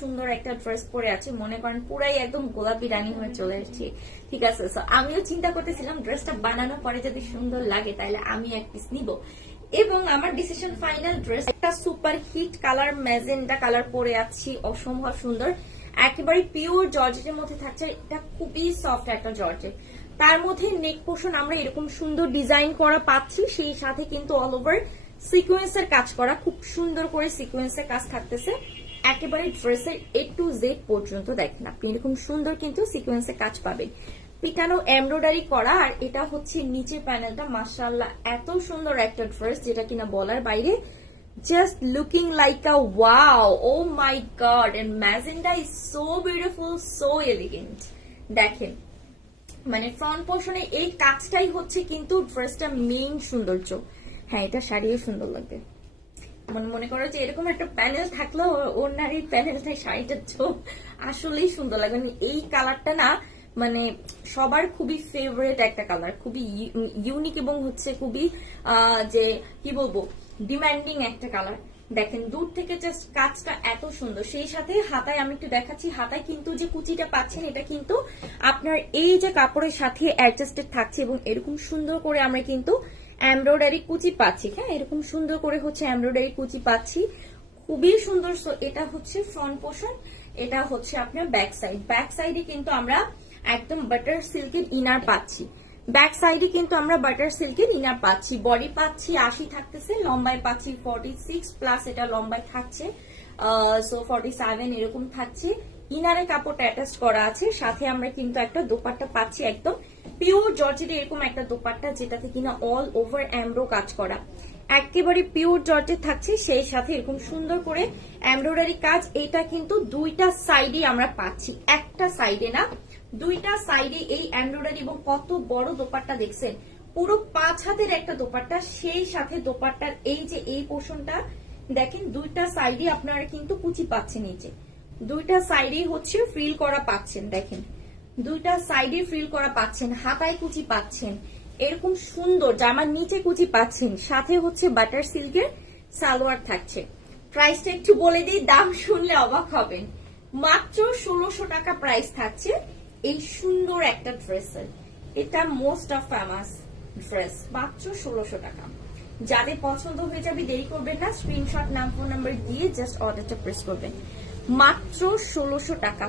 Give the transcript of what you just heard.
সুন্দর একটা ড্রেস পরে আছি, মনে করেন পুরাই একদম গোলাপি রানী হয়ে চলে এসেছি। ঠিক আছে, সো আমিও চিন্তা করতেছিলাম ড্রেসটা বানানোর পরে যদি সুন্দর লাগে তাহলে আমি এক পিস নিব। এবং আমার ডিসিশন ফাইনাল, ড্রেস একটা super hit colour magenta colour পরে আছি, অসম্ভব সুন্দর, একেবারে পিওর জর্জেটের মধ্যে থাকছে। এটা খুবই সফট একটা জর্জেট, তার মধ্যে নেক পোর্শন আমরা এরকম সুন্দর ডিজাইন করা পাচ্ছি, সেই সাথে কিন্তু অল ওভার সিকোয়েন্সের কাজ করা, খুব সুন্দর করে সিকোয়েন্সের কাজ থাকতেছে একেবারে ড্রেসের A to Z পর্যন্ত। দেখেন আপনি এরকম সুন্দর কিন্তু সিকোয়েন্সের কাজ পাবেন, পিটানো এমব্রয়ডারি করা। আর এটা হচ্ছে নিচের প্যানেলটা, মাশাআল্লাহ এত সুন্দর একটা ড্রেস যেটা কিনা বলার বাইরে, just looking like a wow, oh my god. And magenta is so beautiful, so elegant. দেখেন মানে ফ্রন্ট পোর্শনে এই কাজটাই হচ্ছে কিন্তু ড্রেসটা মেইন সৌন্দর্য। হ্যাঁ, এটা শাড়িও সুন্দর লাগবে। মনে করো যে এরকম একটা প্যানেল থাকলেও ওর নারীর প্যানেলটা শাড়িটা তো আসলেই সুন্দর লাগে। এই কালারটা না মানে সবার খুবই ফেভারিট একটা কালার, খুবই ইউনিক এবং হচ্ছে খুবই যে কি বলবো ডিমান্ডিং একটা কালার। দেখেন দূর থেকে জাস্ট কাজটা এত সুন্দর, সেই সাথে হাতায় আমি একটু দেখাচ্ছি, হাতায় কিন্তু যে কুচিটা পাচ্ছেন এটা কিন্তু আপনার এই যে কাপড়ের সাথে অ্যাডজাস্টেড থাকছে এবং এরকম সুন্দর করে আমরা কিন্তু এমব্রয়ডারি কুচি পাচ্ছি। হ্যাঁ, এরকম সুন্দর করে হচ্ছে এমব্রয়ডারি কুচি পাচ্ছি, খুবই সুন্দর। সো এটা হচ্ছে ফ্রন্ট পোর্শন, এটা হচ্ছে আপনার ব্যাক সাইড। ব্যাক সাইডে কিন্তু আমরা একদম বাটার সিল্কের ইনার পাচ্ছি, ব্যাক সাইডে কিন্তু আমরা বাটার সিল্কের ইনার পাচ্ছি। বডি পাচ্ছি 80 থাকতেছে, লম্বায় পাচ্ছি 46 প্লাস, এটা লম্বায় থাকছে সো 47 এরকম থাকছে। ইনারে কাপড়টা অ্যাটাচ করা আছে, সাথে আমরা কিন্তু একটা দোপাট্টা পাচ্ছি একদম পিওর জর্জেট, এরকম একটা দোপাট্টা যেটাতে কিনা অল ওভার এমব্রো কাজ করা, একেবারে পিওর জর্জেট থাকছে, সেই সাথে এরকম সুন্দর করে এমব্রয়ডারি কাজ। এটা কিন্তু দুইটা সাইডে আমরা পাচ্ছি, একটা সাইডে না দুইটা সাইডে এই এমব্রয়ডারি। এবং কত বড় দোপাট্টা দেখছেন, পুরো 5 হাতের একটা দোপাট্টা, সেই সাথে দোপাট্টার এই যে এই পোর্শনটা দেখেন দুইটা সাইডে আপনারা কিন্তু কুচি পাচ্ছেন, নিচে দুইটা সাইডে হচ্ছে ফ্রিল করা পাচ্ছেন। দেখেন দুইটা সাইডে ফ্রিল করা পাচ্ছেন, হাতায় কুচি পাচ্ছেন, এরকম সুন্দর জামার নিচে কুচি পাচ্ছেন, সাথে হচ্ছে বাটার সিল্কের সালোয়ার থাকছে। প্রাইসটা একটু বলে দিই, দাম শুনলে অবাক হবেন, মাত্র 1600 টাকা প্রাইস থাকছে এই সুন্দর একটা ড্রেসের। এটা মোস্ট অফ ফেমাস ড্রেস, মাত্র 1600 টাকা। যাদের পছন্দ হয়ে যাবে দেরি করবেন না, স্ক্রিনশট নাম ফোন নাম্বার দিয়ে জাস্ট অর্ডারটা প্রেস করবেন, মাত্র 1600 টাকা।